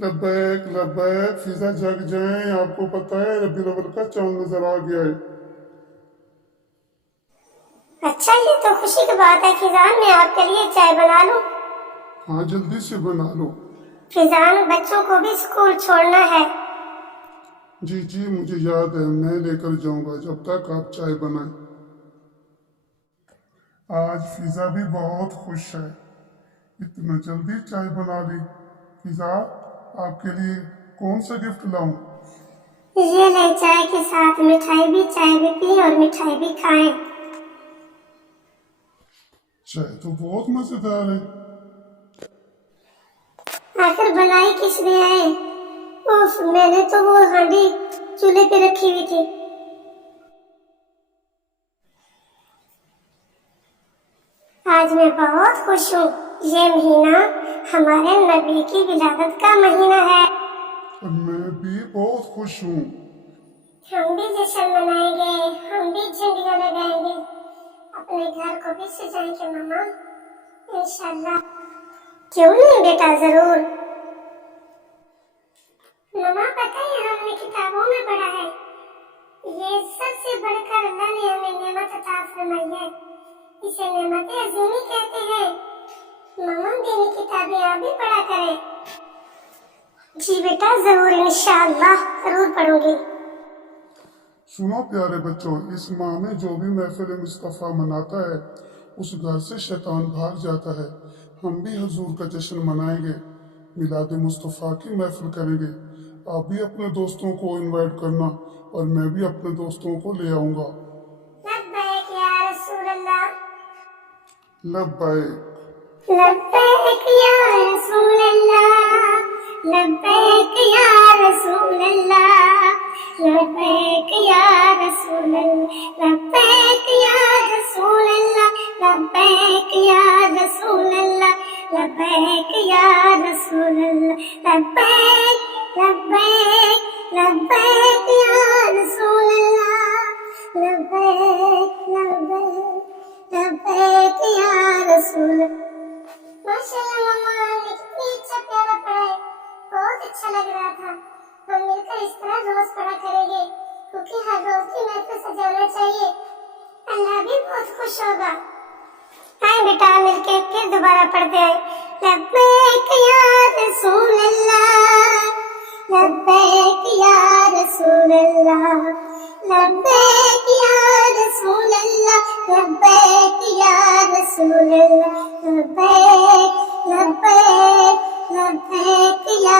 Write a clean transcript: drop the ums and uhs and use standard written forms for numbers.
लब्बैक लब्बैक फिजा जग जाएं। आपको पता है रबी अव्वल का चांद नजर आ गया है। अच्छा, ये तो खुशी की बात है फिजान। मैं आपके लिए चाय बना लूं? हाँ जल्दी से बना लो। फिजान, बच्चों को भी स्कूल छोड़ना है। जी जी मुझे याद है, मैं लेकर जाऊंगा जब तक आप चाय बनाएं। आज फिजा भी बहुत खुश है, इतना जल्दी चाय बना ली। फिजा, आपके लिए कौन सा गिफ्ट लाऊं? ये ले, चाय के साथ मिठाई भी, चाय भी पी और मिठाई भी खाएं। चाय तो बहुत मजेदार है। आखिर बनाई किसने है? उफ, मैंने तो वो हांडी चूल्हे पे रखी हुई थी। आज मैं बहुत खुश हूँ। ये महीना हमारे नबी की विलादत का महीना है। और मैं भी बहुत खुश हूँ। हम भी जश्न मनाएंगे, हम भी झंडियाँ लगाएंगे, अपने घर को भी सजाएंगे मामा, इंशाल्लाह। क्यों नहीं बेटा, जरूर। मामा, पता है हमने किताबों में पढ़ा है, ये सबसे बढ़कर अल्लाह ने हमें नेमत अता फरमाई है। इसे नेमत अज़ीमी कहते हैं। मामा, दीनी किताबें आप भी पढ़ा करें। जी बेटा, जरूर, इंशाअल्लाह जरूर पढ़ूंगी। सुनो प्यारे बच्चों, इस माह में जो भी महफिल मुस्तफ़ा मनाता है उस घर से शैतान भाग जाता है। हम भी हुजूर का जश्न मनाएंगे, मिलाद मुस्तफ़ा की महफिल करेंगे। आप भी अपने दोस्तों को इनवाइट करना और मैं भी अपने दोस्तों को ले आऊँगा। लब्बैक या रसूल अल्लाह। लब्बैक लब्बैक या रसूल अल्लाह। लब्बैक या रसूल अल्लाह। लब्बैक या रसूल अल्लाह। लब्बैक या रसूल अल्लाह। लब्बैक या रसूल अल्लाह। लब्बैक या रसूल अल्लाह। लब्बैक लब्बैक लब्बैक या रसूल अल्लाह। लब्बैक लब्बैक लब्बैक या रसूल। माशाल्लाह मामा, हमने कितनी अच्छा प्यारा पढ़ा है, बहुत अच्छा लग रहा था। हम मिलकर इस तरह रोज पढ़ा करेंगे, क्योंकि हर रोज की महफिल सजाना चाहिए। अल्लाह भी बहुत खुश होगा। आए बेटा, मिलके फिर दोबारा पढ़ते हैं। लब्बैक या रसूल अल्लाह। लब्बैक या रसूल अल्लाह। लब्बैक या रसूल अल्लाह। लब्बैक या रसूल अल्लाह। लब्बैक लब्बैक लब्बैक या